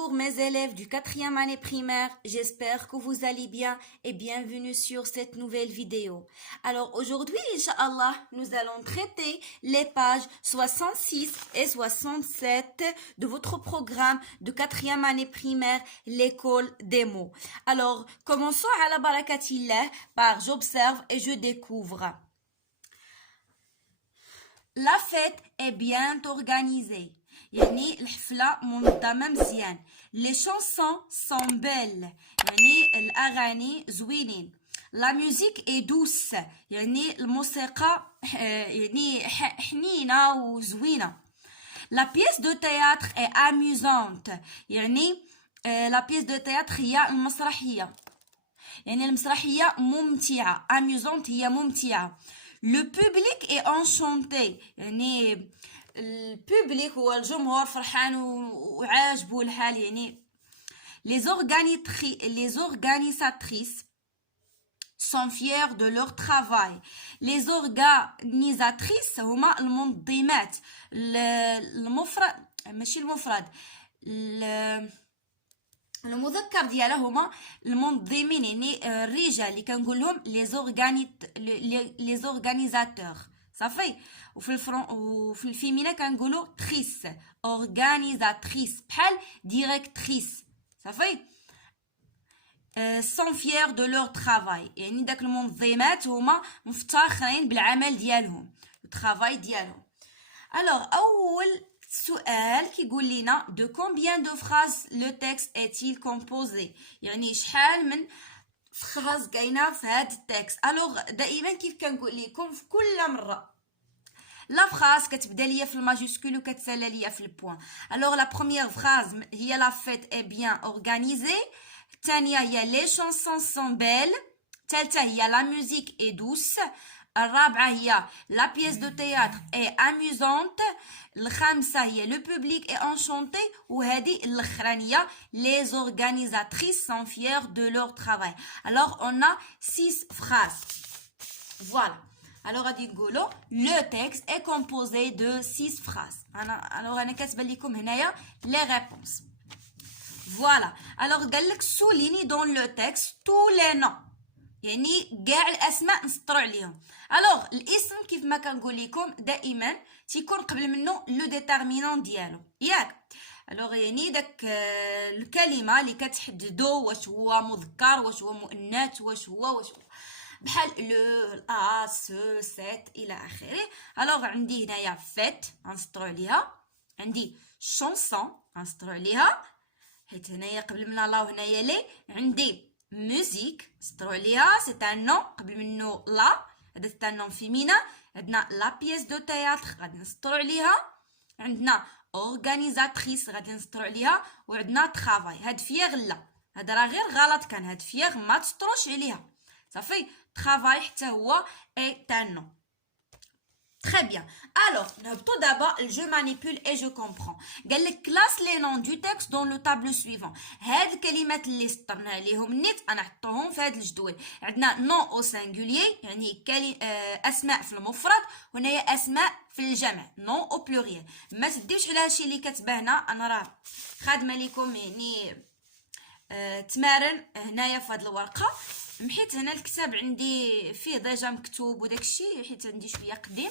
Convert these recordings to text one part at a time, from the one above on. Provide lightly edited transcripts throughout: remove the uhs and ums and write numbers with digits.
Bonjour mes élèves du 4e année primaire, j'espère que vous allez bien et bienvenue sur cette nouvelle vidéo. Alors aujourd'hui, Inch'Allah, nous allons traiter les pages 66 et 67 de votre programme de 4e année primaire, l'école des mots. Alors, commençons à la barakatillah par j'observe et je découvre. La fête est bien organisée. يعني الحفلة منظمة مزيان. Les chansons sont belles. يعني الأغاني زوينين. La musique est douce. يعني الموسيقى يعني حنينة وزوينة. La pièce de théâtre est amusante. يعني la pièce de théâtre هي المسرحية. يعني المسرحية ممتعة. Amusante هي ممتعة. Le public est enchanté. يعني البوبليك هو الجمهور فرحان وعاجبو الحال يعني les organisatrices sont fiers de leur travail. Les organisatrices هما المنظمات المفرد ماشي المفرد المذكر ديالها هما المنظمين يعني الرجال اللي كنقول لهم les organisateurs صافي وفي الفيمينا كنقولوا تريس اورغانيزاتريس بحال ديريكتريس صافي sont fiers de leur travail يعني داك المنظمات هما مفتخرين بالعمل ديالهم الترافاي ديالهم. alors اول سؤال كيقول لنا de combien de phrases le texte est-il composé يعني شحال من فراز كاينه في هذا التكست. الوغ دائما كيف كنقول لكم في كل مره لا فراز كتبدا ليا في الماجيسكول وكتسالى ليا في البوان. الوغ لا بروميير فراز هي لا فيت اي بيان اورغانيزي. الثانيه هي لي شانسون سون بيل. الثالثه هي لا ميوزيك اي دوس. الرابعه هي لا بييس دو تياتر اي اميوزونت. الخامسه هي لو بوبليك اي انشونتي. وهذه الاخرانيه لي زورغانيزاتريس سون فيير دو لور ترافاي. الوغ اون ا 6 phrases. فوالا. Alors, غادي نقولوا le texte est composé de 6 phrases. Alors, أنا كاتبة لكم هنايا les réponses. Voilà. Alors, قال لك souligne dans le texte tous les noms. يعني كاع الأسماء نسطروا عليهم. Alors, الاسم كيف ما كنقول لكم دائما تيكون قبل منه لو ديتيرمينون ديالو ياك. alors يعني داك الكلمة اللي كتحددو واش هو مذكر واش هو مؤنث واش هو بحال لو ا سو سيت الى اخره. الوغ عندي هنايا فيت غنسطرو عليها. عندي شونسون غنسطرو عليها حيت هنايا قبل منها لا وهنايا لي. عندي ميوزيك نسطرو عليها سي ان نون قبل منه لا هذا سي ان نون فيمينا. عندنا لا بييس دو تياتر غادي نسطرو عليها. عندنا اورغانيزاتريس غادي نسطرو عليها. وعندنا ترافاي. هاد فيغ لا هذا راه غير غلط كان. هاد فيغ ما تسطروش عليها صافي. travail حتى هو est un nom. Très bien. Alors, tout d'abord, je manipule et je comprends. قال لك classe les noms du texte dans le tableau suivant. هاد الكلمات اللي سطرنا عليهم نيت انا نحطوهم في هاد الجدول. عندنا nom au singulier يعني اسماء في المفرد. وهنايا اسماء في الجمع nom au pluriel. ما تديوش على هادشي اللي كاتبه هنا. انا راه خادمه لكم يعني تمارن هنايا في هاد الورقه. محيت هنا الكتاب عندي فيه ديجا مكتوب وداك الشيء حيت عندي شويه قديم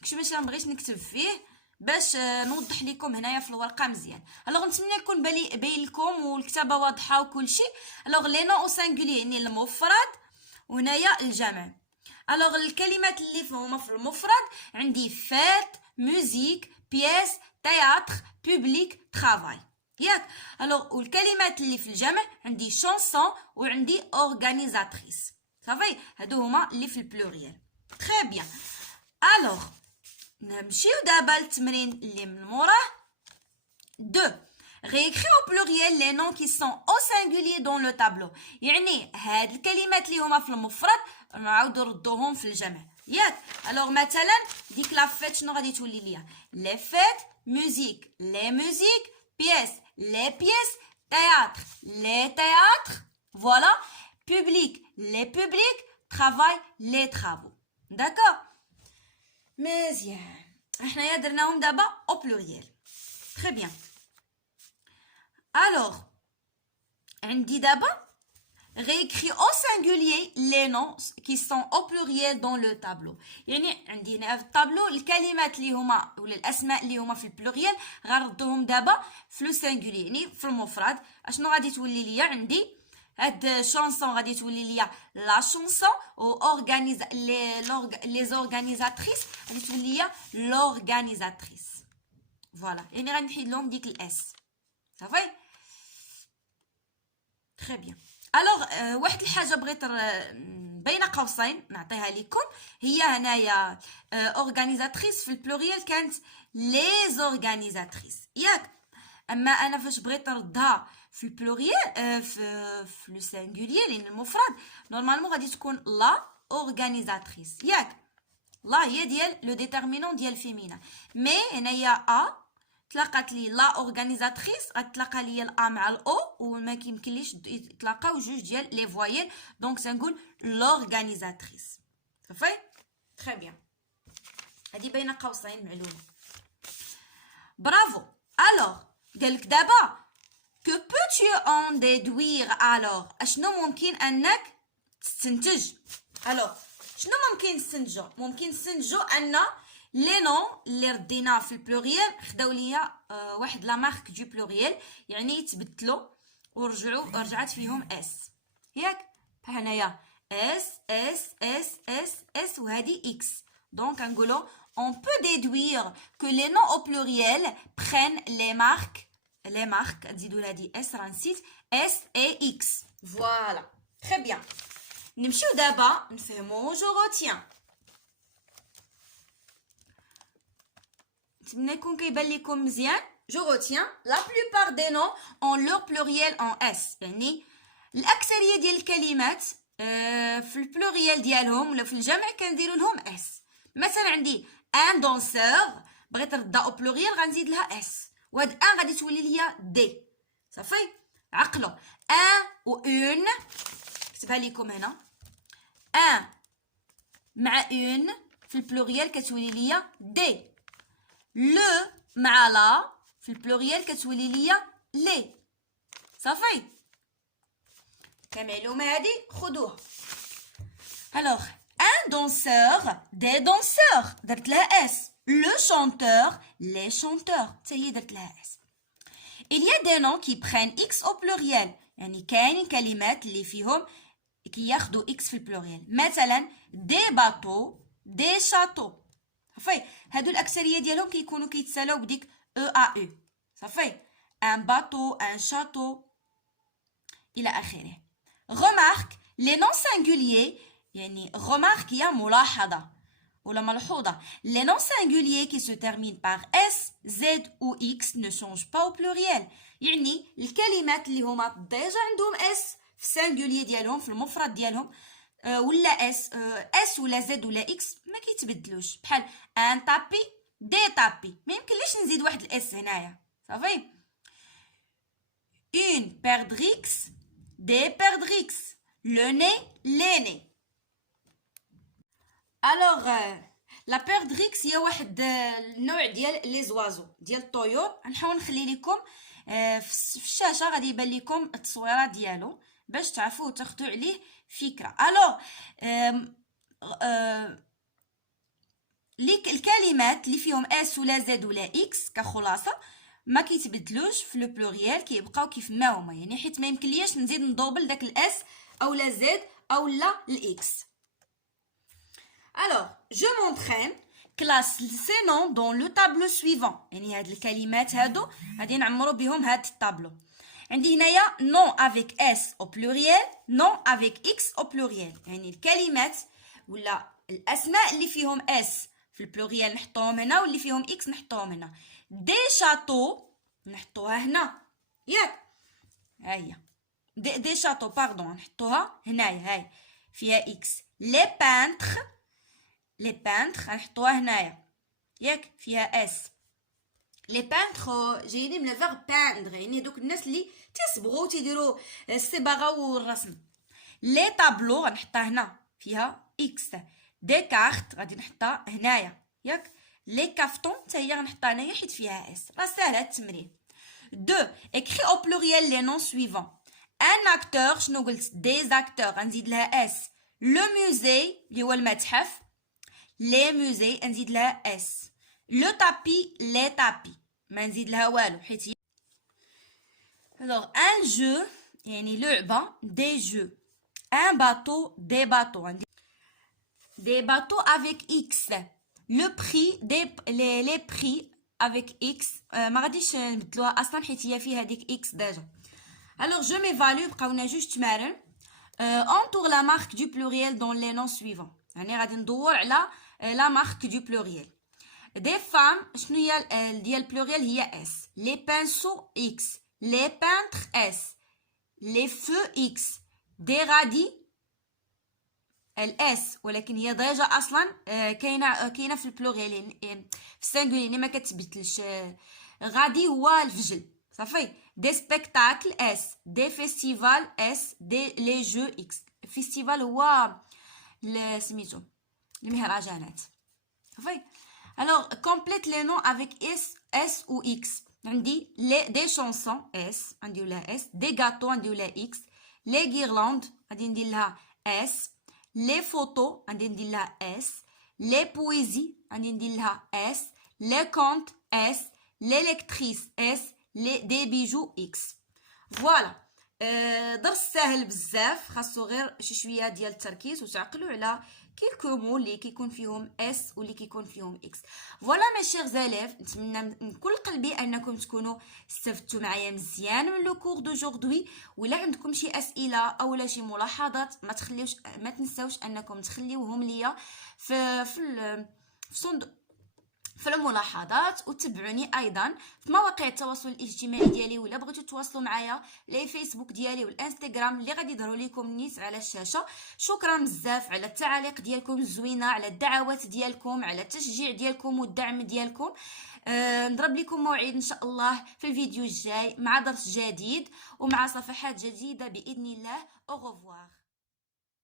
داكشي ماشي مبغيتش نكتب فيه باش نوضح لكم هنايا في الورقه مزيان. الوغ نتمنى يكون باين لكم والكتابه واضحه وكل شيء. الوغ لي نو او سانغولي يعني المفرد وهنايا الجمع. الوغ الكلمات اللي هما في المفرد عندي فيت ميوزيك بييس تياتر بوبليك ترافاي ياك. الوغ والكلمات اللي في الجمع عندي شانسون وعندي اورغانيزاتريس صافي. هادو هما اللي في البلوريال. تري بيان. الوغ نمشيو دابا للتمرين اللي من موراه. 2 réécris au pluriel les noms qui sont au singulier dans le tableau. يعني هاد الكلمات اللي هما في المفرد نعاودو نردوهم في الجمع ياك. الوغ مثلا ديك لا فيت شنو غادي تولي ليا لي فيت ميوزيك لي ميوزيك pièces, les pièces, théâtre, les théâtres, voilà, public, les publics, travail, les travaux. D'accord? مزيان. احنا درناهم دابا au pluriel. Très bien. alors عندي دابا réécrit au singulier les noms qui sont au pluriel dans le tableau. يعني عندي هنا في الطابلو الكلمات اللي هما ولا الاسماء اللي هما في البلوريال غنردهم دابا في لو سينغولي، يعني في المفرد. اشنو غادي تولي ليا؟ عندي هاد شونسون غادي تولي ليا لا شونسون، و اورغانيز لي زورغانيزاتريس غادي تولي ليا لورغانيزاتريس. فوالا، يعني غنحيد لهم ديك الاس. صافي تري بيان. الوغ واحد الحاجه بغيت بين قوسين نعطيها لكم، هي هنايا اورغانيزاتريس في البلوريال كانت لي زورغانيزاتريس ياك، اما انا فاش بغيت نردها في البلوريال في لو سينغولير لان المفرد نورمالمون غادي تكون لا اورغانيزاتريس ياك. لا هي ديال لو ديتيرمينون ديال فيمينا، مي هنايا ا تلاقات لي لا اورغانيزاتريس غتلاقى ليا الا مع الاو، وما كيمكنليش يتلاقاو جوج ديال لي فوايل، دونك سنقول لورغانيزاتريس. صافي تري بيان، هادي بين قوسين معلومه. برافو. الوغ قالك دابا que peux-tu en déduire alors؟ اشنو ممكن انك تستنتج؟ الوغ شنو ممكن نستنتجو؟ ممكن نستنتجو ان لي نون اللي ردينا في البلوريال خداو ليا واحد لا مارك دو بلوريال، يعني يتبدلوا ورجعت فيهم اس ياك. هنايا اس اس اس اس اس وهذه اكس، دونك نقولوا on peut déduire que les noms au pluriel prennent les marques نزيدوا لها دي اس راه نسيت اس اي اكس. فوالا très bien. نمشيو دابا نفهمو جو روتيان. نتمنى يكون كيبان لكم مزيان. جو روتيان لا بلوبار دي نون اون لور بلوريال اون اس، يعني الاكثريه ديال الكلمات في البلوريال ديالهم ولا في الجمع كنديروا لهم اس. مثلا عندي ان دونسور بغيت نردها او بلوريال غنزيد لها اس، وهاد ان غادي تولي ليا دي. صافي عقلوا ان و اون، كتبها لكم هنا ان مع اون في البلوريال كتولي ليا دي، لو مع لا في البلوريال كتولي ليا لي. صافي كمعلومه هادي خدوها. الوغ ان دونسور دي دونسور درت لها اس، لو شونتور لي شونتور حتى هي درت لها اس. il y a des noms qui prennent x au pluriel، يعني كاين كلمات اللي فيهم كياخدوا اكس في البلوريال، مثلا دي باتو دي شاتو. صافي هادو الاكثريه ديالهم كيكونوا كيتسالاو بديك او ا او. صافي ان باتو ان شاتو الى اخره. remarque les noms singuliers، يعني remarque هي ملاحظه ولا ملحوظه. les noms singuliers qui se terminent par s z ou x ne changent pas au pluriel، يعني الكلمات اللي هما ديجا عندهم اس في السانغوليي ديالهم في المفرد ديالهم ولا اس ولا زد ولا اكس ما كيتبدلوش، بحال ان طابي دي طابي ما يمكنليش نزيد واحد الاس هنايا. صافي اون بيردريكس دي بيردريكس، لو ني لي ني. الوغ لا بيردريكس هي واحد النوع ديال لي زوازو ديال الطيور. غنحاول نخلي لكم في الشاشه غادي يبان لكم التصويره ديالو باش تعرفوا وتاخذوا عليه فكره. الوغ الكلمات اللي فيهم اس ولا زد ولا اكس كخلاصه ما كيتبدلوش في لو بلوريال، كيبقاو كيف ما هما، يعني حيت ما يمكنليش نزيد ندوبل داك الاس او لا زد او لا الاكس. Alors, je m'entraîne, classe ces noms dans le tableau suivant. يعني هاد الكلمات هادو غادي نعمرو بهم هاد الطابلو. عندي هنايا non avec s au pluriel non avec x au pluriel، يعني الكلمات ولا الاسماء اللي فيهم s في البلوريال نحطوهم هنا واللي فيهم x نحطوهم هنا. دي شاتو نحطوها هنا ياك، ها هي دي شاتو باردون نحطوها هنايا هاي فيها x. لي بانتر لي بانتر غنحطوها هنايا ياك فيها اس. لي بانتر جايين من الفيرب باندر، يعني دوك الناس اللي تيصبغوا تيديروا الصباغه والرسم. لي طابلو غنحطها هنا فيها اكس. دي كارت غادي نحطها هنايا ياك. لي كافتون حتى هي غنحطها هنايا حيت فيها اس. راه ساهل هاد التمرين. 2. Écris au pluriel les noms suivants. Un acteur, شنو قلت des acteurs نزيد لها S. Le musée اللي هو المتحف. Les musées نزيد لها S. Le tapis les tapis ما نزيد لها والو حيت. Alors un jeu يعني لعبة des jeux. Un bateau des bateaux. Des bateaux avec X. Le prix les prix avec X. ما غاديش نبدلوها اصلا حيت هي فيها ديك X ديجا. Alors je m'évalue بقاونا جوج تمارين. Entoure la marque du pluriel dans les noms suivants. يعني غادي ندور على la marque du pluriel. Des femmes شنو هي ديال pluriel هي S. Les pinceaux X. Les peintres S. Les feux X. Des radis الاس ولكن هي ديجا اصلا كاينه في البلوريال في السانغولير ما كتبدلش. غادي هو الفجل صافي. دي سبيكتاكل اس. دي فيستيفال اس. دي لي جو اكس. فيستيفال هو سميتو المهرجانات صافي. الوغ كومبليت لي نون افيك اس و اكس. عندي لي دي شونسون اس غندير لها اس. دي غاتو غندير لها اكس. لي غيرلاند غادي ندير لها اس. Les photos, غادي ندير لها S. Les poésies, غادي ندير لها S. Les contes, S. Les lectrices, S. des bijoux, X. فوالا. درس ساهل بزاف، خاصو غير شويه ديال التركيز وتعقلوا على كيلكو مو اللي كيكون فيهم اس واللي كيكون فيهم اكس. فوالا مي شيغ زاليف، نتمنى من كل قلبي انكم تكونوا استفدتوا معايا مزيان من لو كور دوجوردي. ولا عندكم شي اسئله اولا شي ملاحظات ما تنساوش انكم تخليوهم ليا في صندوق في الملاحظات. وتابعوني ايضا في مواقع التواصل الاجتماعي ديالي، ولا بغيتو تواصلوا معايا لي فيسبوك ديالي والانستغرام اللي غادي يظهروا لكم نيت على الشاشه. شكرا بزاف على التعاليق ديالكم الزوينه، على الدعوات ديالكم، على التشجيع ديالكم والدعم ديالكم. نضرب لكم موعد ان شاء الله في الفيديو الجاي مع درس جديد ومع صفحات جديده باذن الله. au revoir.